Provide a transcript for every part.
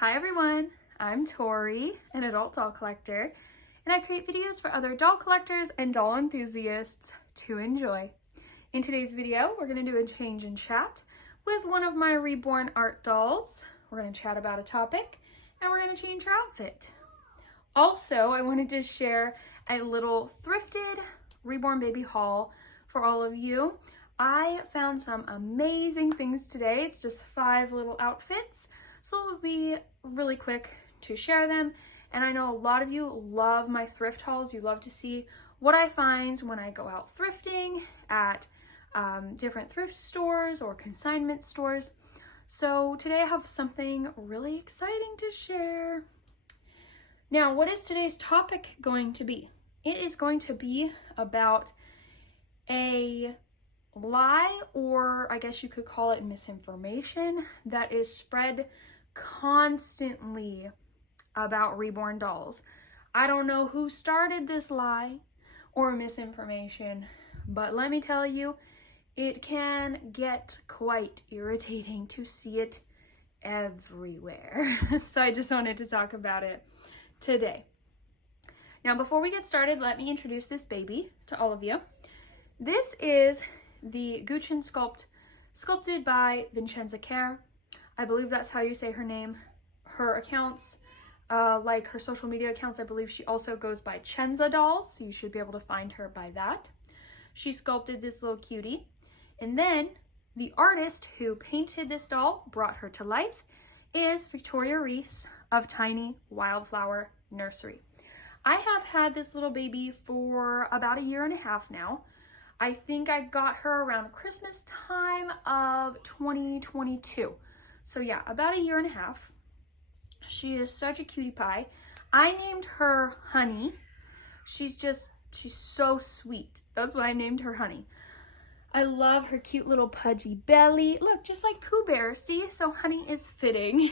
Hi everyone, I'm Tori, an adult doll collector, and I create videos for other doll collectors and doll enthusiasts to enjoy. In today's video, we're going to do a change in chat with one of my Reborn art dolls. We're going to chat about a topic, and we're going to change her outfit. Also, I wanted to share a little thrifted Reborn baby haul for all of you. I found some amazing things today. It's just 5 little outfits. So it will be really quick to share them. And I know a lot of you love my thrift hauls. You love to see what I find when I go out thrifting at different thrift stores or consignment stores. So today I have something really exciting to share. Now, what is today's topic going to be? It is going to be about a lie, or I guess you could call it misinformation, that is spread constantly about Reborn dolls. I don't know who started this lie or misinformation, but let me tell you, it can get quite irritating to see it everywhere. So I just wanted to talk about it today. Now, before we get started, let me introduce this baby to all of you. This is the Gucci sculpted by Vincenza Care. I believe that's how you say her name. Her accounts, like her social media accounts, I believe she also goes by Chenza Dolls, so you should be able to find her by that. She sculpted this little cutie, and then the artist who painted this doll, brought her to life, is Victoria Reese of Tiny Wildflower Nursery. I have had this little baby for about 1.5 years now. I think I got her around Christmas time of 2022. So yeah, about 1.5 years. She is such a cutie pie. I named her Honey. She's so sweet. That's why I named her Honey. I love her cute little pudgy belly. Look, just like Pooh Bear, see? So Honey is fitting.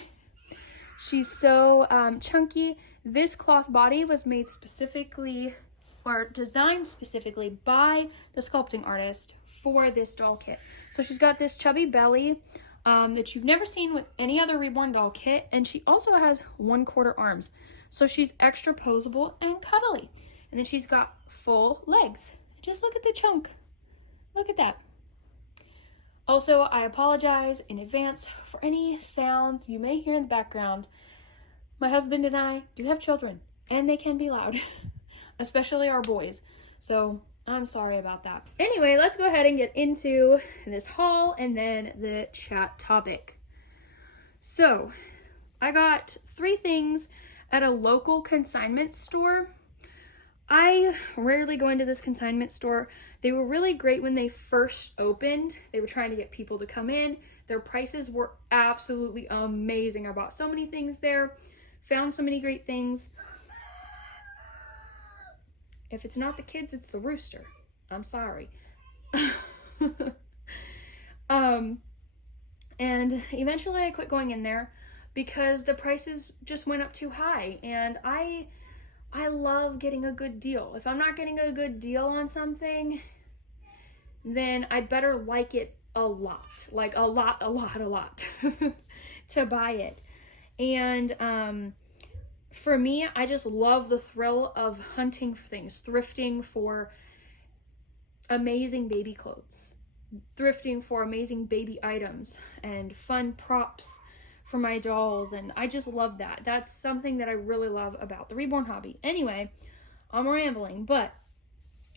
She's so chunky. This cloth body was made specifically, or designed specifically by the sculpting artist for this doll kit. So she's got this chubby belly that you've never seen with any other Reborn doll kit, and she also has 1/4 arms. So she's extra posable and cuddly. And then she's got full legs. Just look at the chunk. Look at that. Also, I apologize in advance for any sounds you may hear in the background. My husband and I do have children, and they can be loud, especially our boys. So I'm sorry about that. Anyway, let's go ahead and get into this haul and then the chat topic. So I got 3 things at a local consignment store. I rarely go into this consignment store. They were really great when they first opened. They were trying to get people to come in. Their prices were absolutely amazing. I bought so many things there, found so many great things. If it's not the kids, it's the rooster. I'm sorry. And eventually I quit going in there because the prices just went up too high, and I love getting a good deal. If I'm not getting a good deal on something, then I better like it a lot, like a lot to buy it. And for me, I just love the thrill of hunting for things, thrifting for amazing baby clothes, thrifting for amazing baby items and fun props for my dolls, and I just love that. That's something that I really love about the Reborn hobby. Anyway, I'm rambling, but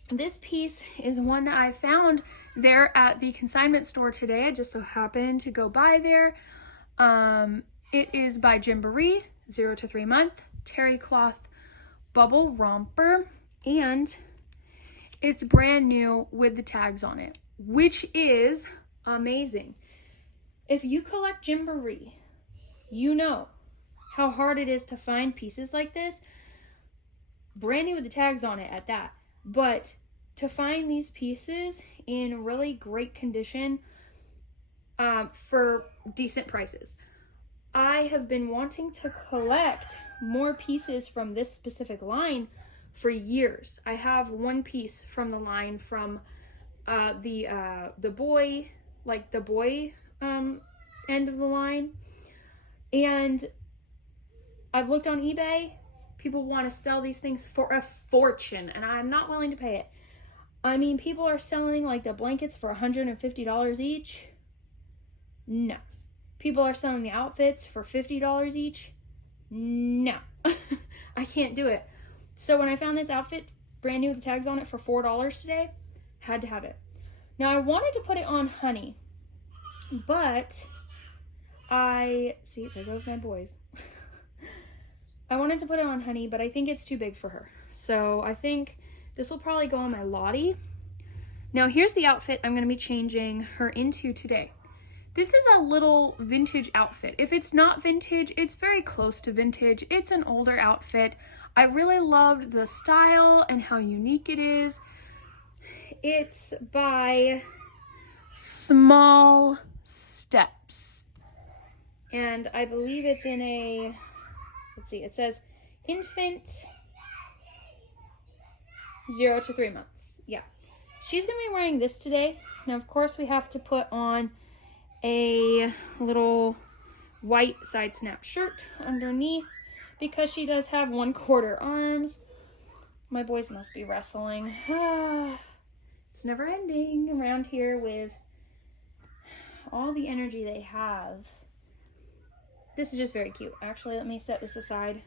this piece is one that I found there at the consignment store today. I just so happened to go by there. It is by Gymboree, 0 to 3 month, terry cloth bubble romper, and it's brand new with the tags on it, which is amazing. If you collect Gymboree, you know how hard it is to find pieces like this, brand new with the tags on it at that. But to find these pieces in really great condition for decent prices. I have been wanting to collect more pieces from this specific line for years. I have one piece from the line from the boy end of the line, and I've looked on eBay. People want to sell these things for a fortune, and I'm not willing to pay it. I mean, people are selling like the blankets for $150 each. No. People are selling the outfits for $50 each. No. I can't do it. So when I found this outfit, brand new with the tags on it for $4 today, had to have it. Now I wanted to put it on Honey, but see, there goes my boys. I wanted to put it on Honey, but I think it's too big for her. So I think this will probably go on my Lottie. Now here's the outfit I'm going to be changing her into today. This is a little vintage outfit. If it's not vintage, it's very close to vintage. It's an older outfit. I really loved the style and how unique it is. It's by Small Steps. And I believe it's in a, let's see, it says infant 0 to 3 months. Yeah. She's going to be wearing this today. Now, of course, we have to put on a little white side snap shirt underneath because she does have 1/4 arms. My boys must be wrestling. It's never ending around here with all the energy they have. This is just very cute. Actually, let me set this aside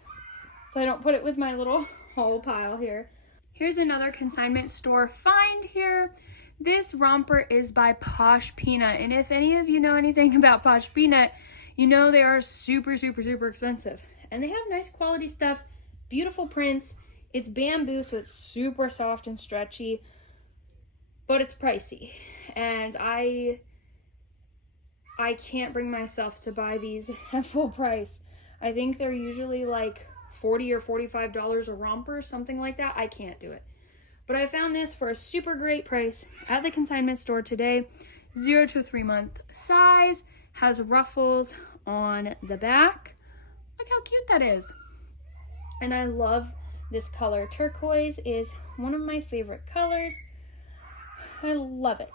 so I don't put it with my little whole pile here. Here's another consignment store find here. This romper is by Posh Peanut, and if any of you know anything about Posh Peanut, you know they are super, super, super expensive. And they have nice quality stuff, beautiful prints. It's bamboo, so it's super soft and stretchy, but it's pricey. And I can't bring myself to buy these at full price. I think they're usually like $40 or $45 a romper, something like that. I can't do it. But I found this for a super great price at the consignment store today. 0 to 3 month size, has ruffles on the back. Look how cute that is. And I love this color. Turquoise is one of my favorite colors. I love it.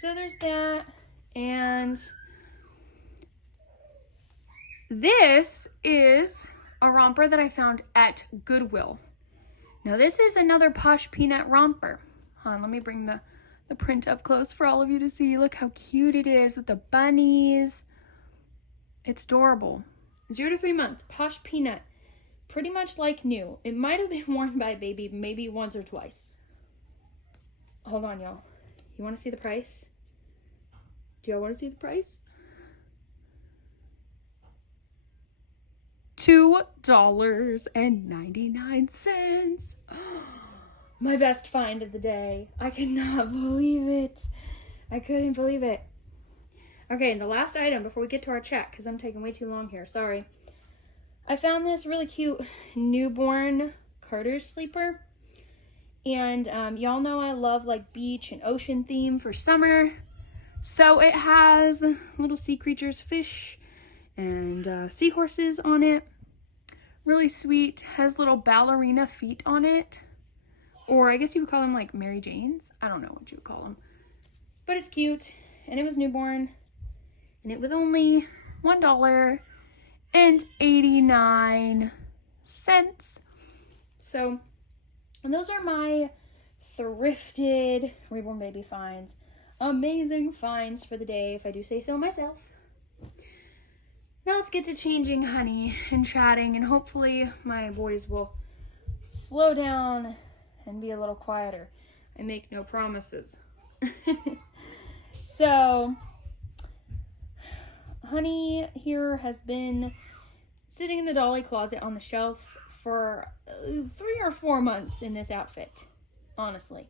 So there's that. And this is a romper that I found at Goodwill. Now this is another Posh Peanut romper. Hold on, let me bring the print up close for all of you to see. Look how cute it is with the bunnies. It's adorable. 0 to 3 month, Posh Peanut. Pretty much like new. It might have been worn by a baby maybe once or twice. Hold on, y'all. You want to see the price? Do y'all want to see the price? $2.99. My best find of the day. I cannot believe it. I couldn't believe it. Okay, and the last item before we get to our check, because I'm taking way too long here. Sorry. I found this really cute newborn Carter's sleeper. And y'all know I love like beach and ocean theme for summer. So it has little sea creatures, fish, and seahorses on it. Really sweet. Has little ballerina feet on it. Or I guess you would call them like Mary Janes. I don't know what you would call them. But it's cute. And it was newborn. And it was only $1.89. So, and those are my thrifted Reborn baby finds. Amazing finds for the day, if I do say so myself. Now let's get to changing Honey and chatting, and hopefully my boys will slow down and be a little quieter. I make no promises. So, Honey here has been sitting in the dolly closet on the shelf for 3 or 4 months in this outfit, honestly.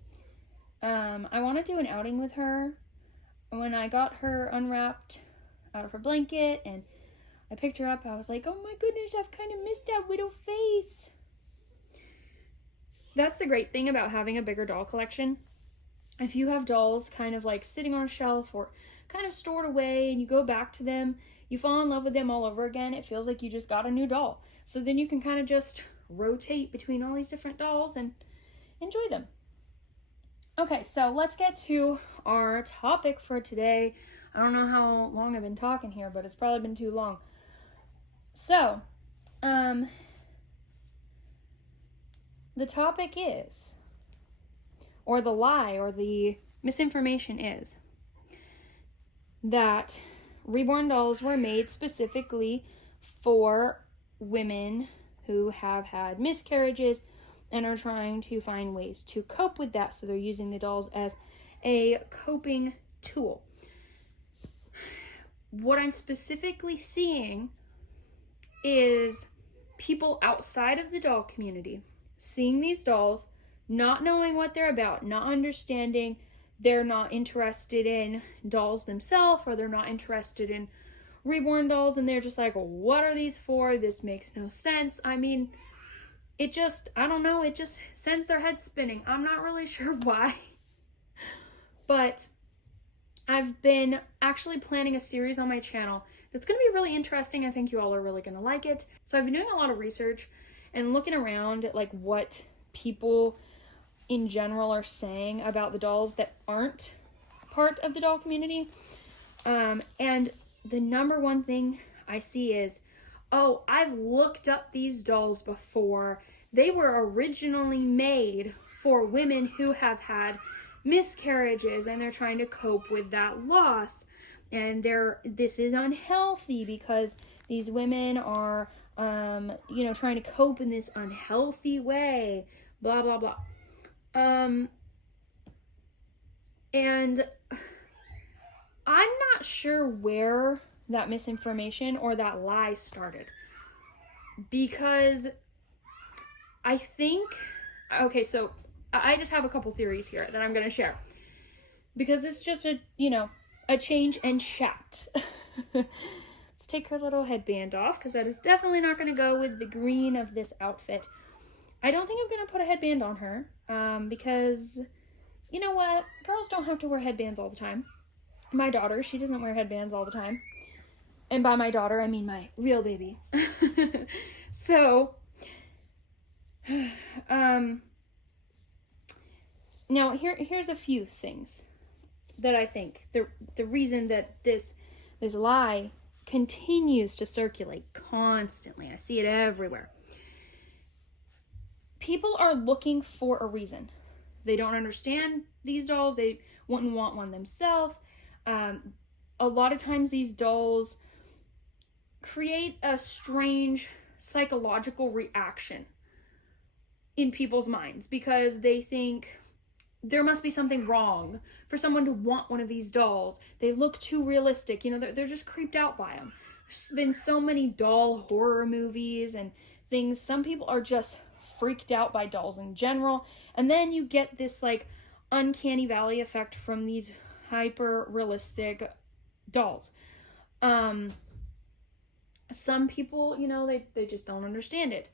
I want to do an outing with her. When I got her unwrapped out of her blanket and I picked her up, I was like, oh my goodness, I've kind of missed that little face. That's the great thing about having a bigger doll collection. If you have dolls kind of like sitting on a shelf or kind of stored away and you go back to them, you fall in love with them all over again. It feels like you just got a new doll. So then you can kind of just rotate between all these different dolls and enjoy them. Okay, so let's get to our topic for today. I don't know how long I've been talking here, but it's probably been too long. So, the topic is, or the lie, or the misinformation is, that reborn dolls were made specifically for women who have had miscarriages and are trying to find ways to cope with that. So they're using the dolls as a coping tool. What I'm specifically seeing is people outside of the doll community seeing these dolls, not knowing what they're about, not understanding. They're not interested in dolls themselves, or they're not interested in reborn dolls, and they're just like, what are these for? This makes no sense. I mean, it just, I don't know, it just sends their head spinning. I'm not really sure why. But I've been actually planning a series on my channel that's going to be really interesting. I think you all are really going to like it. So I've been doing a lot of research and looking around at like what people in general are saying about the dolls that aren't part of the doll community. And the number one thing I see is, oh, I've looked up these dolls before. They were originally made for women who have had miscarriages and they're trying to cope with that loss. And this is unhealthy because these women are, trying to cope in this unhealthy way, blah, blah, blah. And I'm not sure where that misinformation or that lie started, because I think, okay, so I just have a couple theories here that I'm going to share, because it's just a change and chat. Let's take her little headband off, because that is definitely not going to go with the green of this outfit. I don't think I'm going to put a headband on her, because, you know what? Girls don't have to wear headbands all the time. My daughter, she doesn't wear headbands all the time. And by my daughter, I mean my real baby. So, now here's a few things that I think the reason that this lie continues to circulate constantly. I see it everywhere. People are looking for a reason. They don't understand these dolls. They wouldn't want one themselves. A lot of times these dolls create a strange psychological reaction in people's minds, because they think there must be something wrong for someone to want one of these dolls. They look too realistic. They're just creeped out by them. There's been so many doll horror movies and things. Some people are just freaked out by dolls in general. And then you get this like uncanny valley effect from these hyper realistic dolls. Some people, they just don't understand it.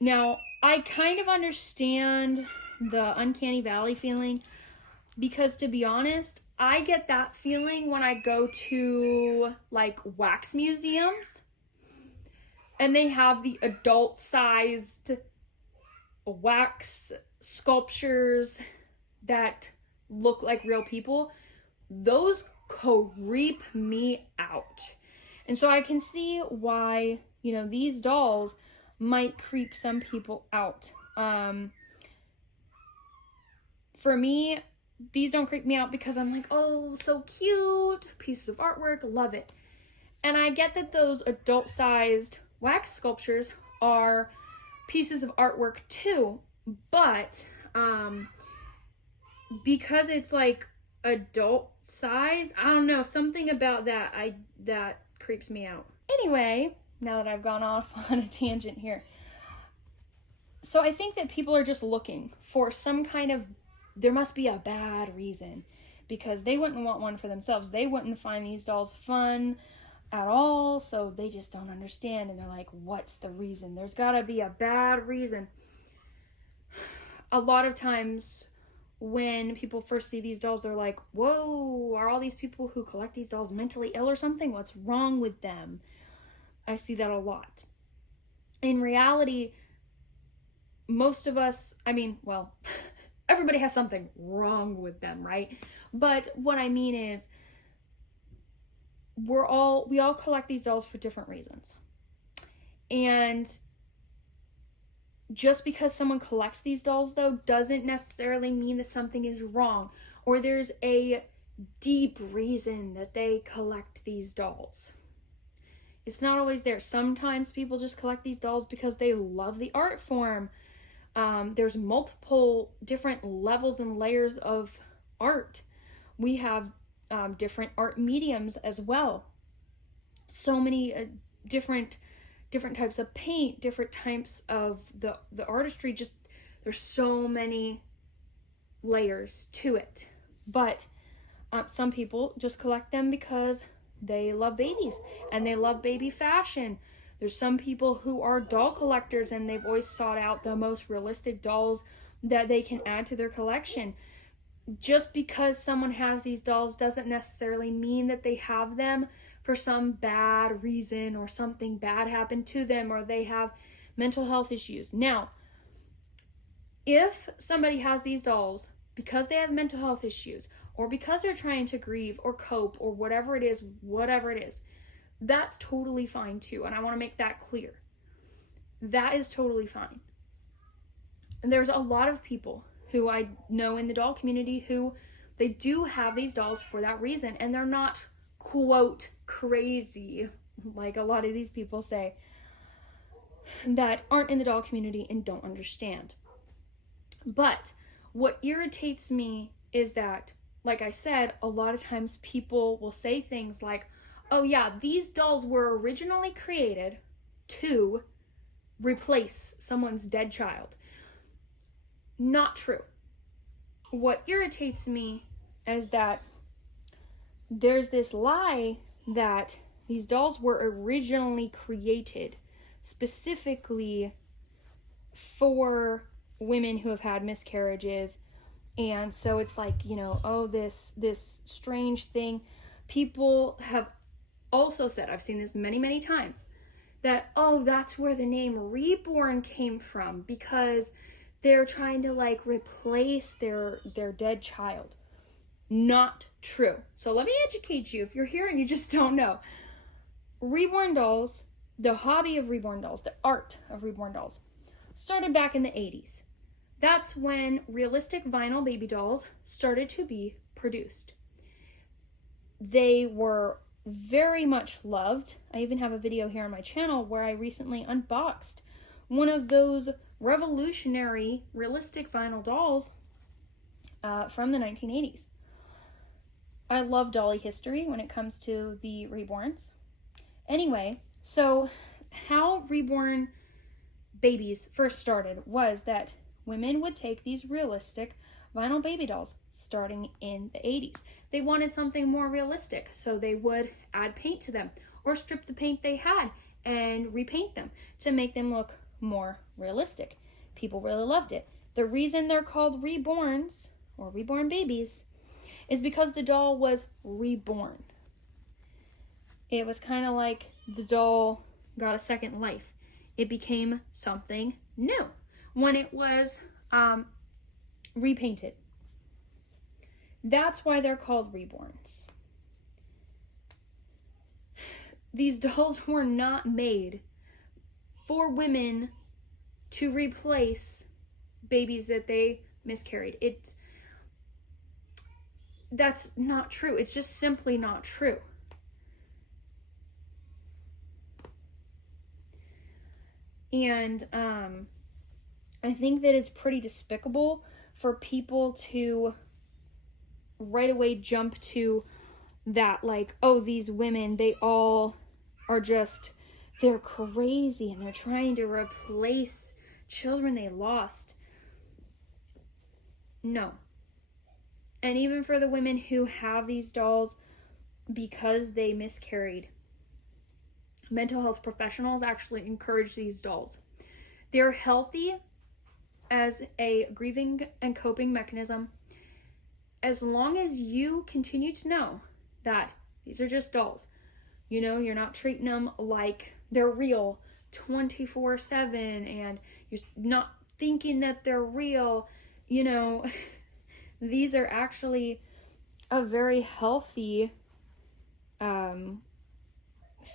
Now, I kind of understand the uncanny valley feeling, because to be honest, I get that feeling when I go to like wax museums and they have the adult sized wax sculptures that look like real people. Those creep me out. And so I can see why, these dolls might creep some people out. For me, these don't creep me out because I'm like, oh, so cute, pieces of artwork, love it. And I get that those adult-sized wax sculptures are pieces of artwork too, but because it's like adult size, I don't know, something about that that creeps me out. Anyway, now that I've gone off on a tangent here, so I think that people are just looking for some kind of, there must be a bad reason, because they wouldn't want one for themselves. They wouldn't find these dolls fun at all, so they just don't understand, and they're like, what's the reason? There's gotta be a bad reason. A lot of times when people first see these dolls, they're like, whoa, are all these people who collect these dolls mentally ill or something? What's wrong with them? I see that a lot. In reality, most of us, everybody has something wrong with them, right? But what I mean is, we all collect these dolls for different reasons. And just because someone collects these dolls, though, doesn't necessarily mean that something is wrong or there's a deep reason that they collect these dolls. It's not always there. Sometimes people just collect these dolls because they love the art form. There's multiple different levels and layers of art. We have different art mediums as well. So many different types of paint, different types of the artistry. Just there's so many layers to it. But some people just collect them because they love babies and they love baby fashion. There's some people who are doll collectors and they've always sought out the most realistic dolls that they can add to their collection. Just because someone has these dolls doesn't necessarily mean that they have them for some bad reason or something bad happened to them or they have mental health issues. Now, if somebody has these dolls because they have mental health issues or because they're trying to grieve or cope or whatever it is, that's totally fine too. And I want to make that clear. That is totally fine. And there's a lot of people who I know in the doll community who they do have these dolls for that reason. And they're not, quote, crazy, like a lot of these people say, that aren't in the doll community and don't understand. But what irritates me is that, like I said, a lot of times people will say things like, oh yeah, these dolls were originally created to replace someone's dead child. Not true. What irritates me is that there's this lie that these dolls were originally created specifically for women who have had miscarriages. And so it's like, oh, this strange thing. People have also said, I've seen this many, many times, that, oh, that's where the name Reborn came from because they're trying to replace their dead child. Not true. So let me educate you if you're here and you just don't know. Reborn dolls, the hobby of reborn dolls, the art of reborn dolls, started back in the 80s. That's when realistic vinyl baby dolls started to be produced. They were very much loved. I even have a video here on my channel where I recently unboxed one of those revolutionary realistic vinyl dolls from the 1980s. I love dolly history when it comes to the reborns. Anyway, so how reborn babies first started was that women would take these realistic vinyl baby dolls starting in the 80s. They wanted something more realistic, so they would add paint to them or strip the paint they had and repaint them to make them look more realistic. People really loved it. The reason they're called reborns or reborn babies is because the doll was reborn. It was kind of like the doll got a second life. It became something new when it was repainted. That's why they're called reborns. These dolls were not made for women to replace babies that they miscarried. That's not true. It's just simply not true. And I think that it's pretty despicable for people to right away jump to that, like, oh, these women, they all are just, they're crazy and they're trying to replace children they lost. No. And even for the women who have these dolls because they miscarried, mental health professionals actually encourage these dolls. They're healthy as a grieving and coping mechanism as long as you continue to know that these are just dolls. You're not treating them like they're real 24/7 and you're not thinking that they're real. These are actually a very healthy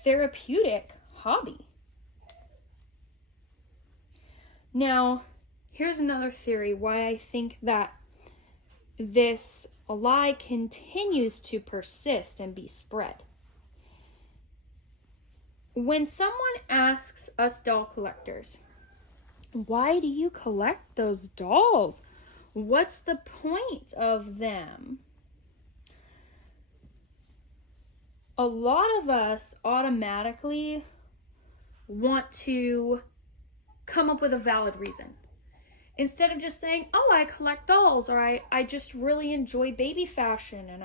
therapeutic hobby. Now, here's another theory why I think that this lie continues to persist and be spread. When someone asks us doll collectors, why do you collect those dolls? What's the point of them? A lot of us automatically want to come up with a valid reason. Instead of just saying, oh, I collect dolls, or I just really enjoy baby fashion, and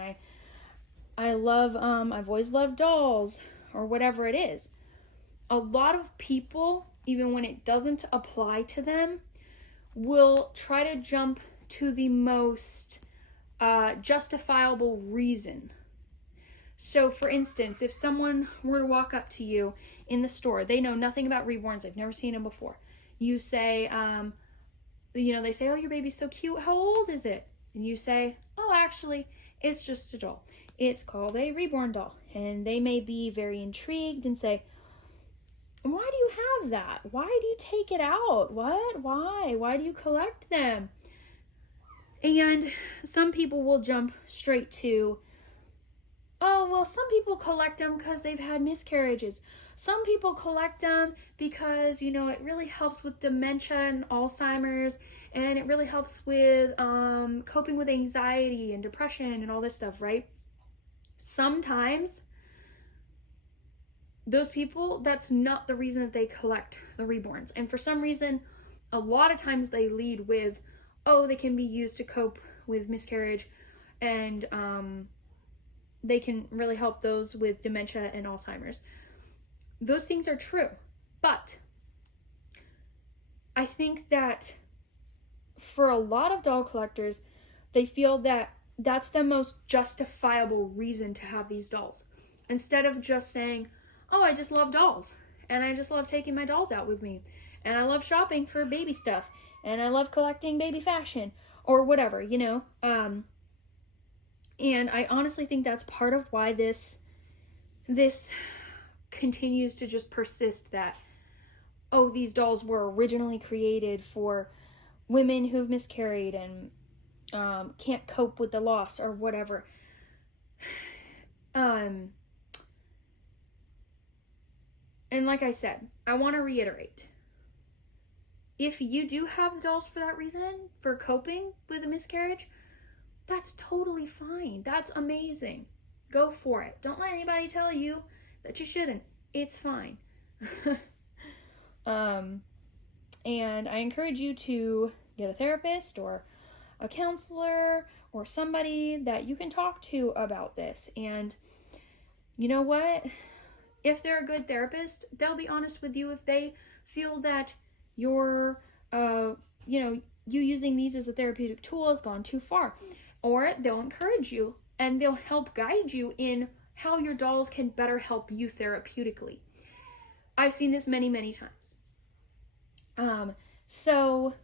I love, I've always loved dolls, or whatever it is. A lot of people, even when it doesn't apply to them, will try to jump to the most justifiable reason. So, for instance, if someone were to walk up to you in the store, they know nothing about Reborns, they've never seen them before. You say, they say, oh, your baby's so cute, how old is it? And you say, oh, actually, it's just a doll. It's called a Reborn doll. And they may be very intrigued and say, why do you have that? Why do you take it out? What? Why? Why do you collect them? And some people will jump straight to, oh, well, some people collect them because they've had miscarriages. Some people collect them because, it really helps with dementia and Alzheimer's, and it really helps with coping with anxiety and depression and all this stuff, right? Sometimes those people, that's not the reason that they collect the Reborns. And for some reason, a lot of times they lead with, oh, they can be used to cope with miscarriage, and they can really help those with dementia and Alzheimer's. Those things are true, but I think that for a lot of doll collectors, they feel that that's the most justifiable reason to have these dolls. Instead of just saying, oh, I just love dolls, and I just love taking my dolls out with me, and I love shopping for baby stuff, and I love collecting baby fashion, or whatever, and I honestly think that's part of why this continues to just persist, that, oh, these dolls were originally created for women who've miscarried and can't cope with the loss or whatever. And like I said, I want to reiterate, if you do have dolls for that reason, for coping with a miscarriage, that's totally fine. That's amazing. Go for it. Don't let anybody tell you that you shouldn't. It's fine. And I encourage you to get a therapist or a counselor or somebody that you can talk to about this. And you know what? If they're a good therapist, they'll be honest with you if they feel that you're, you using these as a therapeutic tool has gone too far. Or they'll encourage you and they'll help guide you in how your dolls can better help you therapeutically. I've seen this many, many times. So,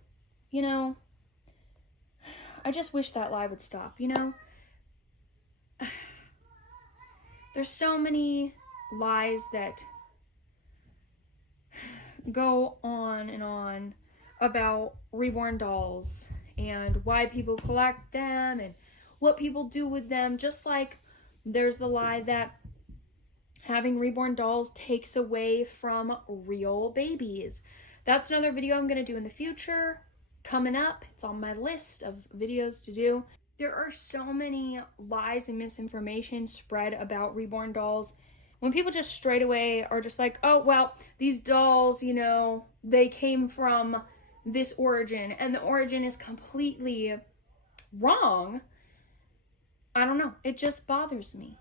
I just wish that lie would stop, There's so many lies that go on and on about reborn dolls and why people collect them and what people do with them. Just like there's the lie that having reborn dolls takes away from real babies. That's another video I'm going to do in the future, coming up. It's on my list of videos to do. There are so many lies and misinformation spread about reborn dolls. When people just straight away are just like, oh, well, these dolls, they came from this origin, and the origin is completely wrong. I don't know. It just bothers me.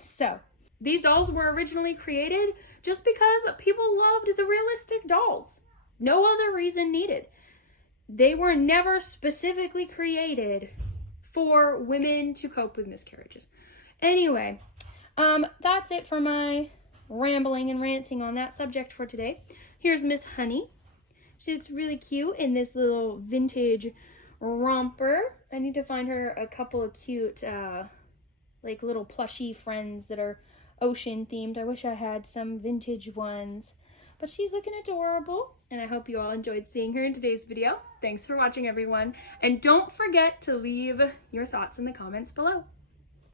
So, these dolls were originally created just because people loved the realistic dolls. No other reason needed. They were never specifically created for women to cope with miscarriages. Anyway, that's it for my rambling and ranting on that subject for today. Here's Miss Honey. She looks really cute in this little vintage romper. I need to find her a couple of cute, little plushy friends that are ocean themed. I wish I had some vintage ones, but she's looking adorable, and I hope you all enjoyed seeing her in today's video. Thanks for watching, everyone, and don't forget to leave your thoughts in the comments below.